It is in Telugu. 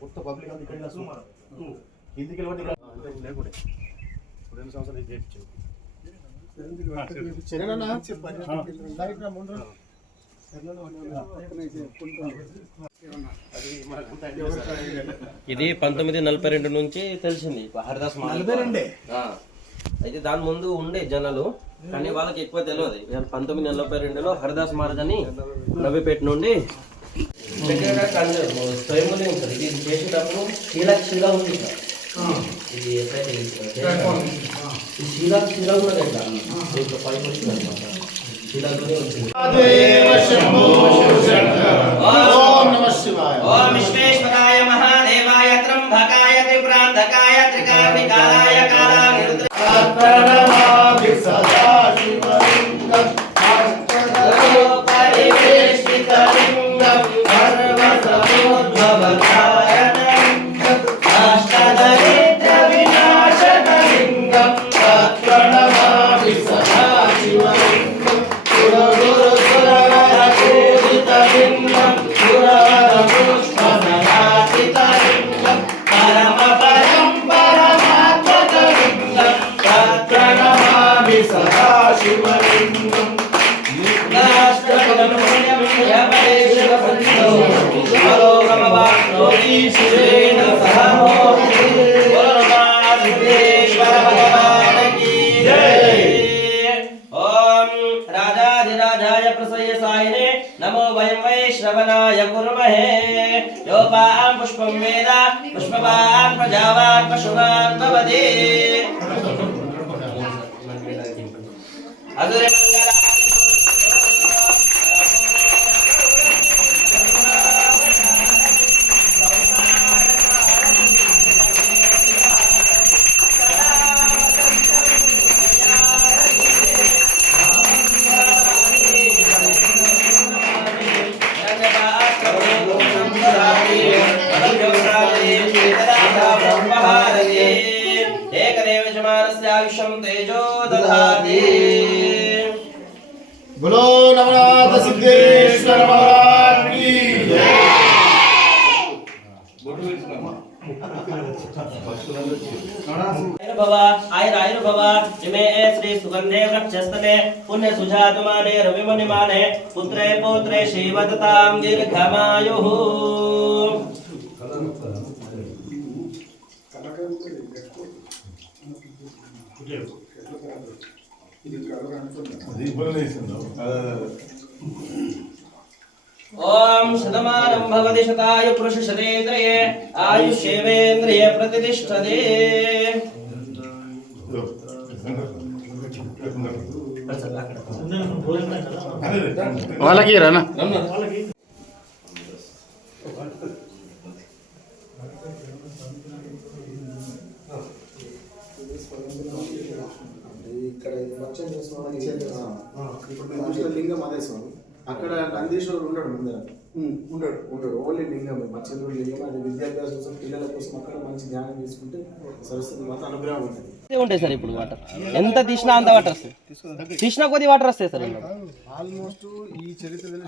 కొత్త పబ్లిక్ అంతా ఇక్కడ కిందికి వెళ్ళి లేకుండే 2 సంవత్సరాలు డేట్ ఇది 1942 నుంచి తెలిసింది హరిదాస్ అయితే దాని ముందు ఉండే జనాలు కానీ వాళ్ళకి ఎక్కువ తెలియదు 1942లో హరిదాస్ మహారాజ్ అని నవ్విపేట నుండి స్వయంగా ఉంటుంది ఇది చేసేటప్పుడు శీలా ఉంది ఇది ఎట్లయితే శీలా ఉన్నది ఎట్లా దీంట్లో పైకి వచ్చింది అనమాట శీలాతోనే వచ్చింది ఓం విశ్వేశ్వరాయ మహాదేవాయ త్రంబకాయ త్రిపురాంధకాయ త్రికాగ్నికాలాయ కాలాగ్నిరుద్రాయ సదాశివలింగం పరివేష్టితలింగం సర్వసమోద్భవకారణం అష్టదరిద్ర వినాశనలింగం తత్ప్రణమామి సదాశివలింగం గురు సురవర పూజితలింగం గురవర పుష్పసనాశితలింగం పరమ పరం పరమాత్మకలింగం తత్ప్రణమామి సదాశివలింగం राजाधिराजाय प्रसयसायिने नमो वयं वै श्रवणाय कुर्महे योपां पुष्पं वेद पुष्पवान् प्रजावान् पशुवान् भवति अदुरे एकदेव जमानस्य आयुष्यं तेजो दधाति बोलो नवनाथ सिद्धेश्वर महाराज की जय। आयुर्भव इमे श्री सुगंधे वृक्षस्तने पुण्य सुजातमाने रविमुनिमाने पुत्रे पौत्रे श्रीवदतां दीर्घमायुः ओम शतमानं भवति शतायु पुरुष शतेन्द्रिये आयुष्येवेन्द्रिये प्रतिष्ठते వాళ్ళకి రానా ఇక్కడ ఇప్పుడు మేము చూసిన లింగం అదే స్వామి అక్కడ నందీశ్వరుడు ఉండడు ముందర ఉండడు ఓన్లీ లింగం మత్స్యదేవుడు లింగం అది విద్యాభ్యాసం కోసం పిల్లల కోసం అక్కడ మంచి ధ్యానం చేసుకుంటే సరస్వతి మాత అనుగ్రహం ఉంటుంది ఉంటాయి సార్ ఇప్పుడు వాటర్ ఎంత తీసినా అంత వాటర్ వస్తాయి తీసినా కొద్ది వాటర్ వస్తాయి సార్ ఆల్మోస్ట్ ఈ చరిత్ర తెలిసి